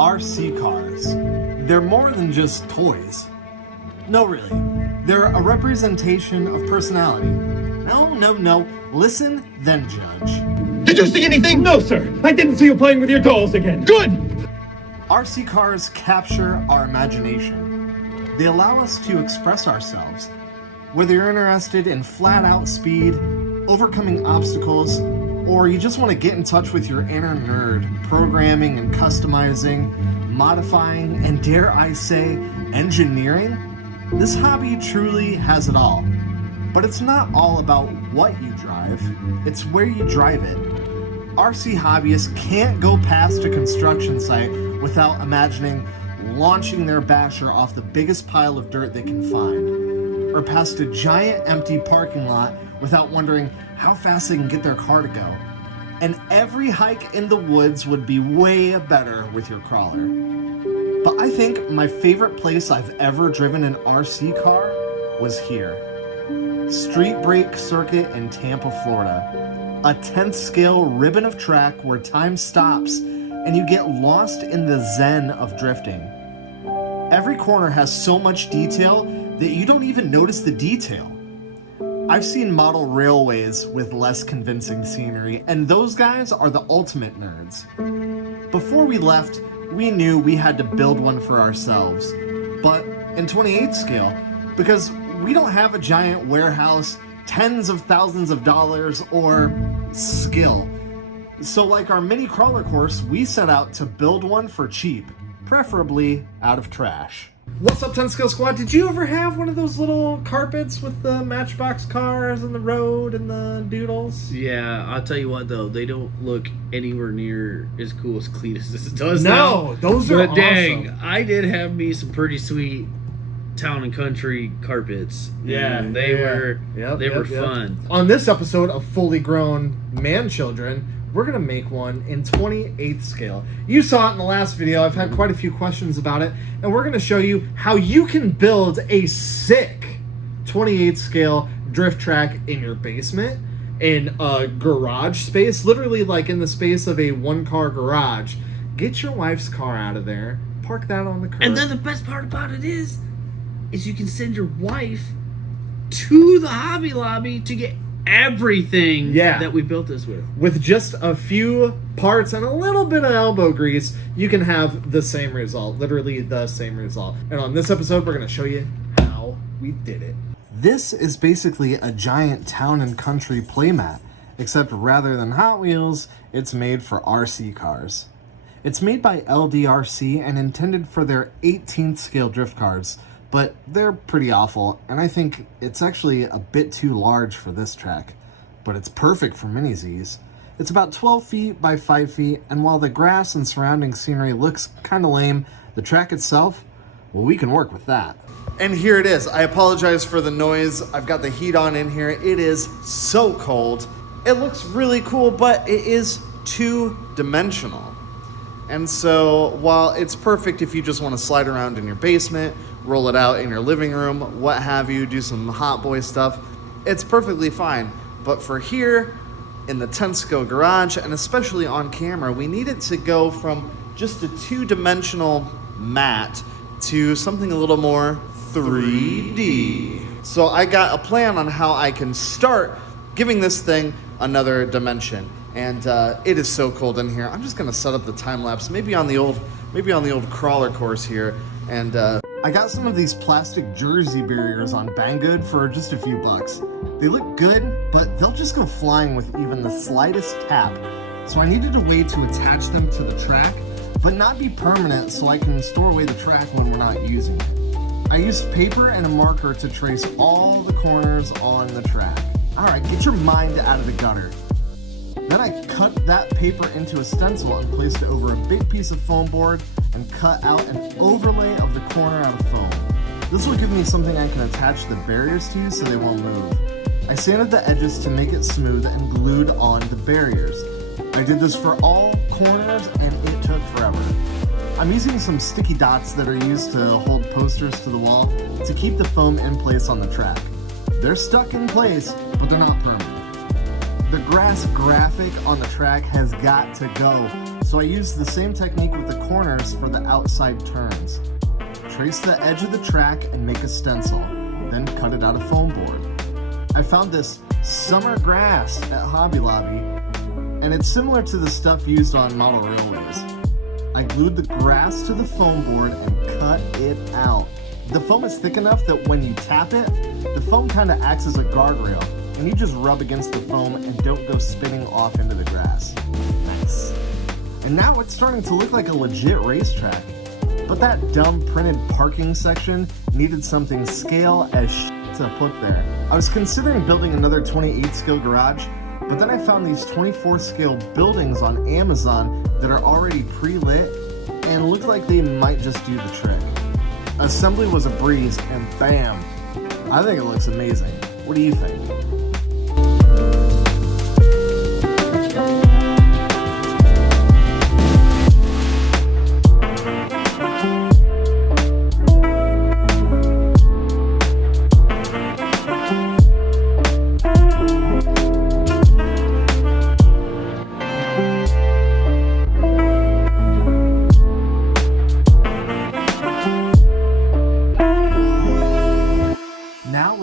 RC cars. They're more than just toys. No, really. They're a representation of personality. No. Listen, then judge. Did you see anything? No, sir. I didn't see you playing with your dolls again. Good! RC cars capture our imagination. They allow us to express ourselves. Whether you're interested in flat-out speed, overcoming obstacles, or you just want to get in touch with your inner nerd, programming and customizing, modifying, and dare I say, engineering, this hobby truly has it all. But it's not all about what you drive, it's where you drive it. RC hobbyists can't go past a construction site without imagining launching their basher off the biggest pile of dirt they can find, or past a giant empty parking lot without wondering how fast they can get their car to go. And every hike in the woods would be way better with your crawler. But I think my favorite place I've ever driven an RC car was here. Street Break Circuit in Tampa, Florida. A 10th scale ribbon of track where time stops and you get lost in the zen of drifting. Every corner has so much detail that you don't even notice the detail. I've seen model railways with less convincing scenery, and those guys are the ultimate nerds. Before we left, we knew we had to build one for ourselves, but in 28 scale, because we don't have a giant warehouse, tens of thousands of dollars, or skill. So like our mini crawler course, we set out to build one for cheap, preferably out of trash. What's up, 10 Skill Squad? Did you ever have one of those little carpets with the Matchbox cars and the road and the doodles? Yeah, I'll tell you what though, they don't look anywhere near as cool as Cletus's does now. No, those are but dang, awesome. I did have me some pretty sweet town and country carpets. Yeah, and they were fun. On this episode of Fully Grown Man Children, we're going to make one in 28th scale. You saw it in the last video. I've had quite a few questions about it, and we're going to show you how you can build a sick 28th scale drift track in your basement, in a garage space, literally like in the space of a one-car garage. Get your wife's car out of there, park that on the curb. And then the best part about it is you can send your wife to the Hobby Lobby to get everything that we built this with. With just a few parts and a little bit of elbow grease, you can have the same result. Literally the same result. And on this episode, we're going to show you how we did it. This is basically a giant town and country playmat, except rather than Hot Wheels, it's made for RC cars. It's made by LDRC and intended for their 18th scale drift cars, but they're pretty awful, and I think it's actually a bit too large for this track. But it's perfect for mini Zs. It's about 12 feet by 5 feet, and while the grass and surrounding scenery looks kinda lame, the track itself, well, we can work with that. And here it is. I apologize for the noise. I've got the heat on in here. It is so cold. It looks really cool, but it is two-dimensional. And so while it's perfect if you just want to slide around in your basement, roll it out in your living room, what have you, do some hot boy stuff, it's perfectly fine. But for here, in the 10 scale garage, and especially on camera, we needed to go from just a two-dimensional mat to something a little more 3D. So I got a plan on how I can start giving this thing another dimension. And it is so cold in here. I'm just gonna set up the time lapse, maybe on the old crawler course here. And I got some of these plastic jersey barriers on Banggood for just a few bucks. They look good, but they'll just go flying with even the slightest tap. So I needed a way to attach them to the track, but not be permanent, so I can store away the track when we're not using it. I used paper and a marker to trace all the corners on the track. All right, get your mind out of the gutter. Then I cut that paper into a stencil and placed it over a big piece of foam board and cut out an overlay of the corner out of foam. This will give me something I can attach the barriers to so they won't move. I sanded the edges to make it smooth and glued on the barriers. I did this for all corners and it took forever. I'm using some sticky dots that are used to hold posters to the wall to keep the foam in place on the track. They're stuck in place, but they're not permanent. The grass graphic on the track has got to go. So I used the same technique with the corners for the outside turns. Trace the edge of the track and make a stencil, then cut it out of foam board. I found this summer grass at Hobby Lobby, and it's similar to the stuff used on model railways. I glued the grass to the foam board and cut it out. The foam is thick enough that when you tap it, the foam kind of acts as a guardrail, and you just rub against the foam and don't go spinning off into the grass. Nice. And now it's starting to look like a legit racetrack. But that dumb printed parking section needed something scale as to put there. I was considering building another 28 scale garage, but then I found these 24 scale buildings on Amazon that are already pre-lit and look like they might just do the trick. Assembly was a breeze, and bam! I think it looks amazing. What do you think?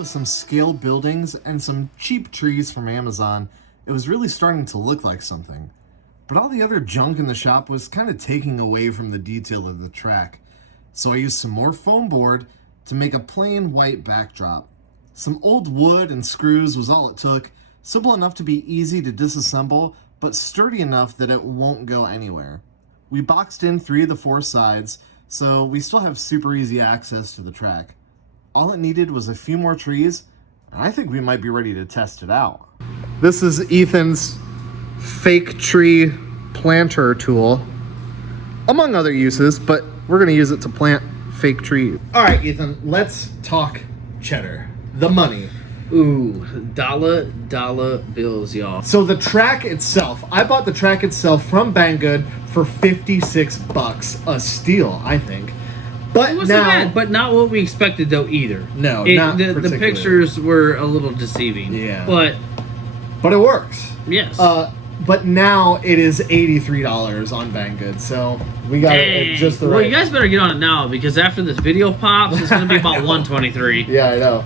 Some scale buildings and some cheap trees from Amazon, it was really starting to look like something. But all the other junk in the shop was kind of taking away from the detail of the track. So I used some more foam board to make a plain white backdrop. Some old wood and screws was all it took, simple enough to be easy to disassemble, but sturdy enough that it won't go anywhere. We boxed in 3 of the 4 sides, so we still have super easy access to the track. All it needed was a few more trees, and I think we might be ready to test it out. This is Ethan's fake tree planter tool, among other uses, but we're going to use it to plant fake trees. All right, Ethan, let's talk cheddar. The money. Ooh, dollar bills, y'all. So the track itself, I bought the track itself from Banggood for $56, a steal, I think. But it wasn't bad, but not what we expected though either. No, not the pictures were a little deceiving. Yeah, but it works. Yes. But now it is $83 on Banggood, so we got it just the right. Well, you guys better get on it now because after this video pops, it's going to be about $123. Yeah, I know.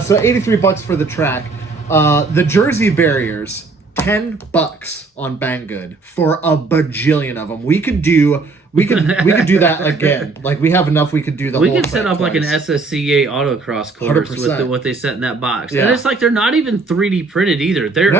So $83 for the track. The jersey barriers, $10 on Banggood for a bajillion of them. We could do that again. Like we have enough. We could do the. We whole could set up twice. like an SSCA autocross course 100%. with what they set in that box, Yeah. and it's like they're not even 3D printed either. They're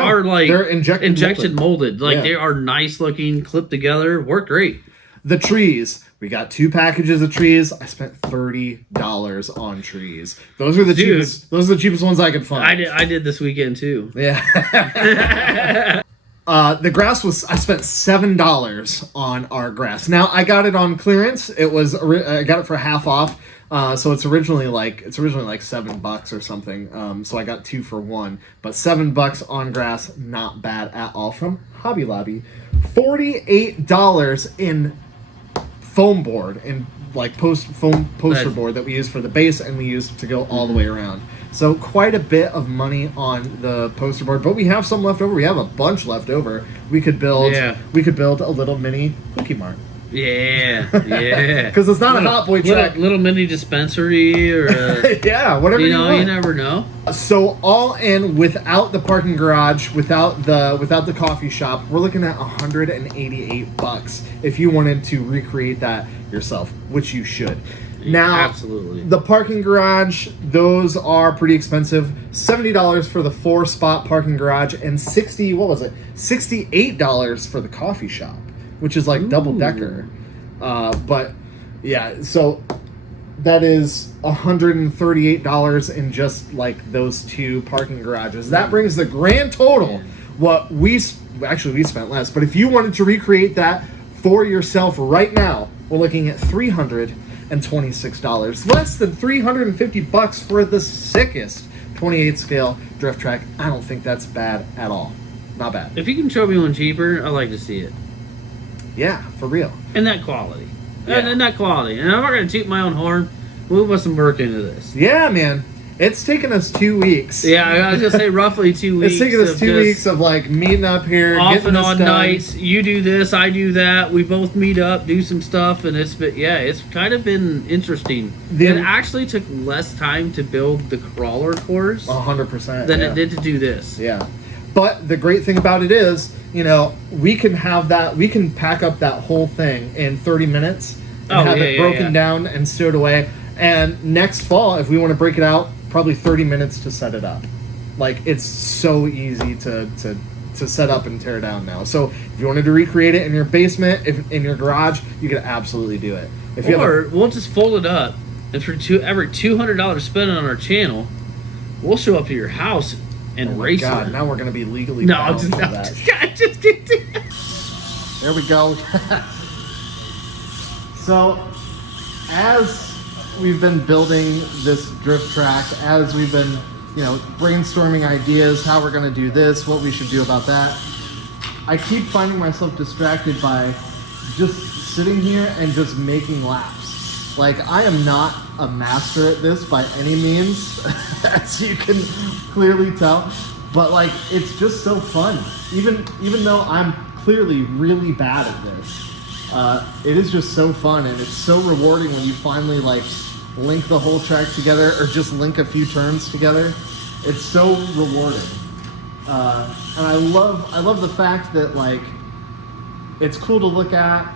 injection molded. Like they are nice looking, clipped together, work great. The trees. We got 2 packages of trees. I spent $30 on trees. Those are the cheapest. Those are the cheapest ones I could find. I did this weekend too. Yeah. The grass I spent $7 on our grass. Now I got it on clearance. I got it for half off. So it's originally like $7 or something. So I got 2 for 1, but $7 on grass, not bad at all from Hobby Lobby. $48 in foam board and like poster board that we use for the base and we use to go all the way around. So quite a bit of money on the poster board, but we have some left over. We have a bunch left over. We could build a little mini Cookie Mart. Yeah. Because it's not a Hot Boy track. Little mini dispensary or yeah, whatever you want. You never know. So all in, without the parking garage, without the coffee shop, we're looking at $188 if you wanted to recreate that yourself, which you should. Now, absolutely. The parking garage, those are pretty expensive. $70 for the 4-spot parking garage and $68 for the coffee shop, which is like double-decker. But yeah, so that is $138 in just like those 2 parking garages. That brings the grand total. What we spent less, but if you wanted to recreate that for yourself right now, we're looking at $326, less than $350 for the sickest 28 scale drift track. I don't think that's bad at all. Not bad. If you can show me one cheaper, I'd like to see it. Yeah, for real. And that quality. Yeah. And that quality. And I'm not going to toot my own horn. We'll put some work into this. Yeah, man. It's taken us 2 weeks. Yeah, I was gonna say roughly 2 weeks. It's taken us 2 weeks of like meeting up here, off getting and this on done. nights. You do this, I do that. We both meet up, do some stuff, and it's kind of been interesting. It actually took less time to build the crawler course 100% than it did to do this. Yeah, but the great thing about it is, you know, we can pack up that whole thing in 30 minutes and have it broken down and stowed away. And next fall, if we want to break it out, probably 30 minutes to set it up. Like, it's so easy to set up and tear down now. So if you wanted to recreate it in your basement, in your garage, you could absolutely do it. We'll just fold it up, and for every $200 spent on our channel, we'll show up to your house and race it. Now we're going to be legally bound for that. There we go. So, as we've been building this drift track, as we've been, you know, brainstorming ideas, how we're going to do this, what we should do about that, I keep finding myself distracted by just sitting here and just making laps. Like, I am not a master at this by any means, as you can clearly tell, but like, it's just so fun. Even though I'm clearly really bad at this, it is just so fun, and it's so rewarding when you finally like link the whole track together, or just link a few turns together. It's so rewarding, and I love the fact that like it's cool to look at.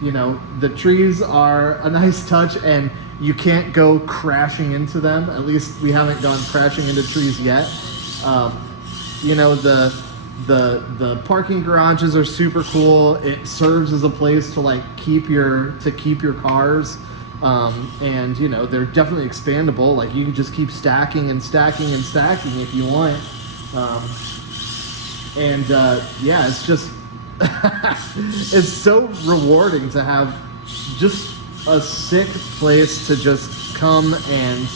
You know, the trees are a nice touch, and you can't go crashing into them. At least we haven't gone crashing into trees yet. You know, the parking garages are super cool. It serves as a place to like keep your cars. And you know, they're definitely expandable. Like, you can just keep stacking and stacking and stacking if you want. Yeah, it's just it's so rewarding to have just a sick place to just come and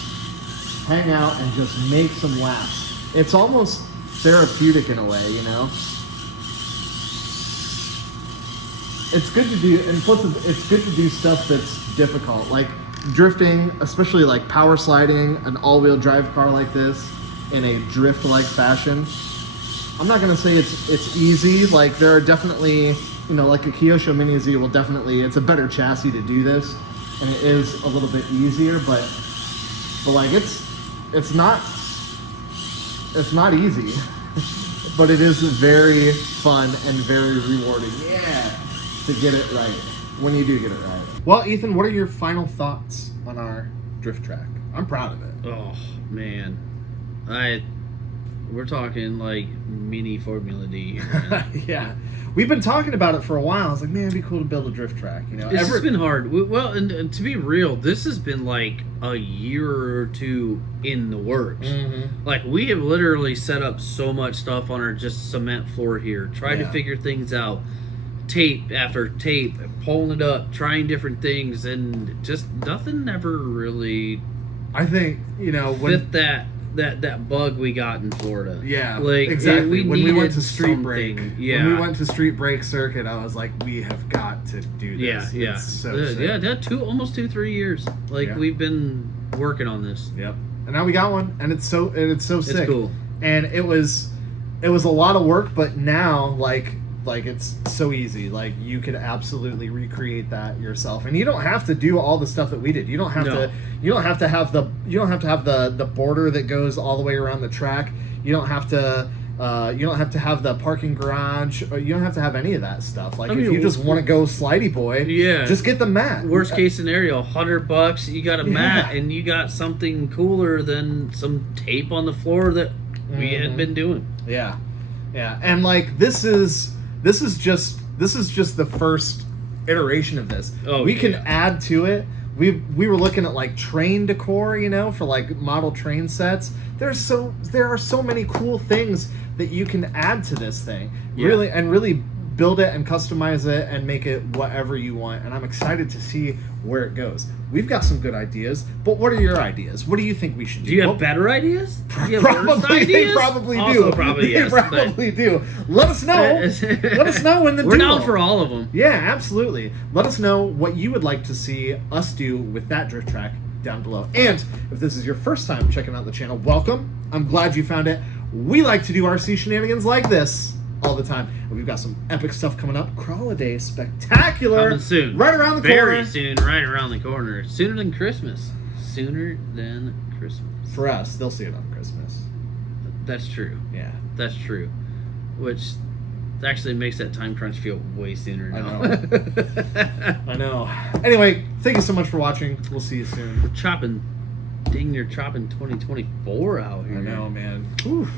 hang out and just make some laps. It's almost therapeutic in a way, you know. It's good to do, and plus it's good to do stuff that's difficult, like drifting, especially like power sliding an all-wheel drive car like this in a drift-like fashion. I'm not gonna say it's easy. Like, there are definitely, you know, like a Kyosho Mini Z will definitely, it's a better chassis to do this, and it is a little bit easier, but like it's not easy, but it is very fun and very rewarding. Yeah, to get it right when you do get it right. Well, Ethan, what are your final thoughts on our drift track? I'm proud of it. Oh man, we're talking like mini Formula D here. Yeah, we've been talking about it for a while. I was like, man, it'd be cool to build a drift track. You know, it's been hard. Well, and to be real, this has been like a year or two in the works. Mm-hmm. Like, we have literally set up so much stuff on our just cement floor here, trying to figure things out. Tape after tape, pulling it up, trying different things, and just nothing ever really. I think, you know, fit that bug we got in Florida. Yeah, like exactly. When we went to street break, when we went to street break circuit, I was like, we have got to do this. Yeah, it's so almost 2-3 years. Like, we've been working on this. Yep, and now we got one, and it's so sick. It's cool, and it was a lot of work, but now like it's so easy. Like, you could absolutely recreate that yourself, and you don't have to do all the stuff that we did. You don't have to have the border that goes all the way around the track. You don't have to have the parking garage. Or you don't have to have any of that stuff. Like, if you just want to go slidey boy, just get the mat. Worst case scenario, $100. You got a mat, and you got something cooler than some tape on the floor that we had been doing. Yeah, and like this is just the first iteration of this. We can add to it. We were looking at like train decor, you know, for like model train sets. There are so many cool things that you can add to this thing. Really build it and customize it and make it whatever you want. And I'm excited to see where it goes. We've got some good ideas, but what are your ideas? What do you think we should do? Do you have better ideas? Probably, they probably do. Also, probably, yes, they probably do. Let us know. Let us know in the We're down for all of them. Yeah, absolutely. Let us know what you would like to see us do with that drift track down below. And if this is your first time checking out the channel, welcome. I'm glad you found it. We like to do RC shenanigans like this all the time. And we've got some epic stuff coming up. Crawl-A-Day Spectacular. Coming soon. Right around the Very corner. soon, right around the corner. Sooner than Christmas. Sooner than Christmas. For us, they'll see it on Christmas. That's true. Yeah. That's true. Which actually makes that time crunch feel way sooner I now. know. I know. Anyway, thank you so much for watching. We'll see you soon. Chopping 2024 out here. I know, man. Whew.